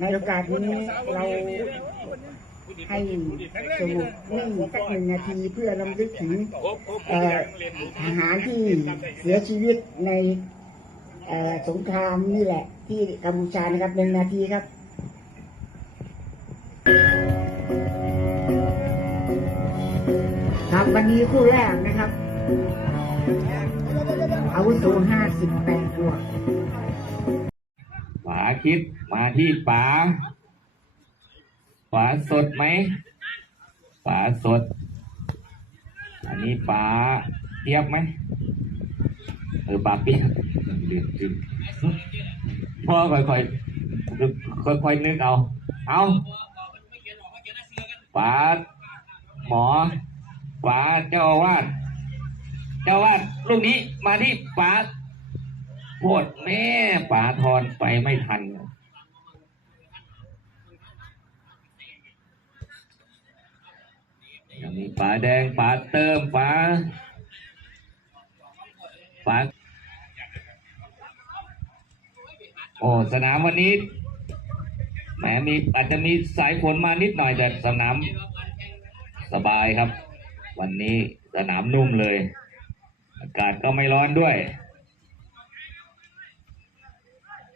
ในโอกาสนี้เราให้สงบนิ่งสักหนึ่งนาทีเพื่อรำลึกถึงเอ่อทหารที่เสียชีวิตในเอ่อสงครามนี่แหละ ที่กัมพูชานะครับหนึ่งนาทีครับครับวันนี้คู่แรกนะครับอาวุโสห้าสิบแปดบวก ป๋าคิดมาที่ป๋าป๋าสดไหมป๋าสด อันนี้ป๋าเทียบไหมเออป๋าเปียกเรียนจริงพ่อค่อยๆค่อยๆนึกเอา เอาป๋าหมอป๋าเจ้าวาด เจ้าอาวาดลูกนี้มาที่ป๋า โคตรแม่ป๋าทอนไปไม่ทันยังมีป๋าแดงป๋าเติมป๋าป๋าโอ้สนามวันนี้แหมมีอาจจะมีสายฝนมานิดหน่อยแต่สนามสบายครับ วันนี้สนามนุ่มเลย อากาศก็ไม่ร้อนด้วย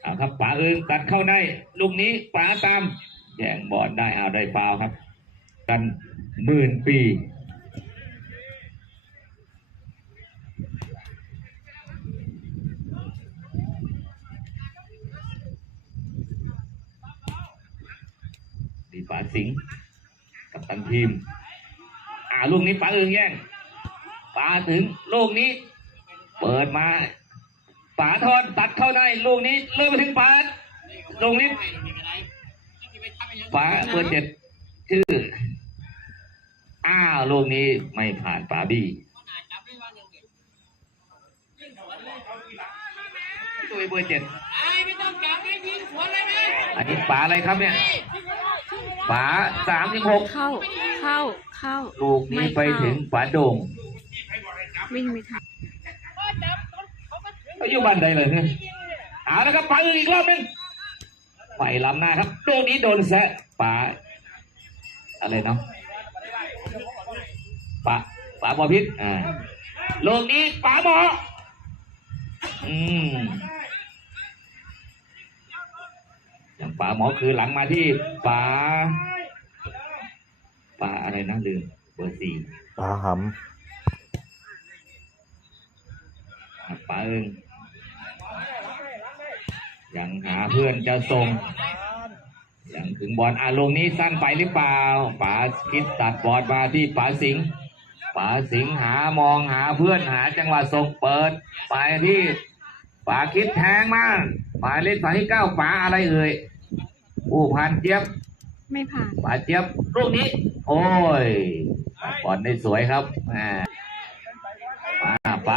เอาครับป๋าเอิงตัดเข้าในลูกนี้ป๋าตามแย่งบอลได้เอาได้ฟาวครับ กันหมื่นปีดีป๋าสิงกับตันทีม อ่าลูกนี้ป๋าเอิงแย่งป๋าถึงลูกนี้ เปิดมา ป๋าทอนตัดเข้าในลูกนี้เลื่อนไปถึงป๋าลูกนี้ป๋าเบอร์เจ็ดชื่ออ้าวลูกนี้ไม่ผ่านป๋าบี้ตัวเบอร์เจ็ดอันนี้ป๋าอะไรครับเนี่ยป๋าสามสิบหกเข้า เข้า เข้า ลูกนี้ไปม่เข้าถึงป๋าโด่งวิ่งไม่ทัน อายุบันใดเลยเนี่ยเอาแล้วครับป๋าอื่นอีกรอบหนึงไปล้ำหน้าครับลูกนี้โดนแซะป๋าอะไรเนาะป๋าป๋าบอพิษอ่าลูกนี้ป๋าหมออืมอย่างป๋าหมอคือหลังมาที่ป๋าป๋าอะไรนะลืมเบอร์สี่ปลาหป๋าเอิง ยังหาเพื่อนจะส่งยังถึงบอลอะลงนี้สั้นไปหรือเปล่าป๋าคิดตัดบอลมาที่ป๋าสิงห์ป๋าสิงห์หามองหาเพื่อนหาจังหวะส่งเปิด ไปที่ป๋าคิดแทงมาหมายเลขสามที่เก้าป๋าอะไรเอ่ยผู้พันเจี๊ยบไม่ผ่านป๋าเจี๊ยบลูกนี้ โอ้ยบอลได้สวยครับอ่าป๋า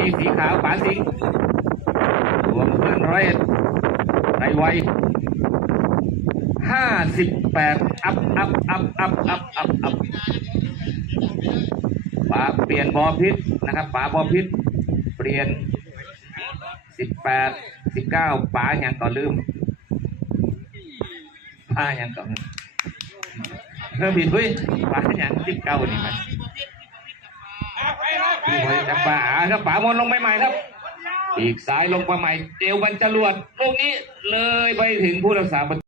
เป็นอาลงนี้สีขาวฝาสิงรวมเพื่อนร้อยในวัยห้าสิบแปดอัพอัพอัพอัพอัพอัพอัพป๋าเปลี่ยนบอพิษนะครับป๋าบอพิษ เปลี่ยนสิบแปดสิบเก้าป๋าอย่างก่อนลืมป๋าอย่างก่อนเริ่มผิดเฮ้ยป๋าอย่างสิบเก้านี่มัน จะป๋าครับป๋ามนลงใหม่ๆครับ อีกซ้ายลงมาใหม่เอวบรรจรวดลูกนี้เลยไปถึงผู้รักษาประตู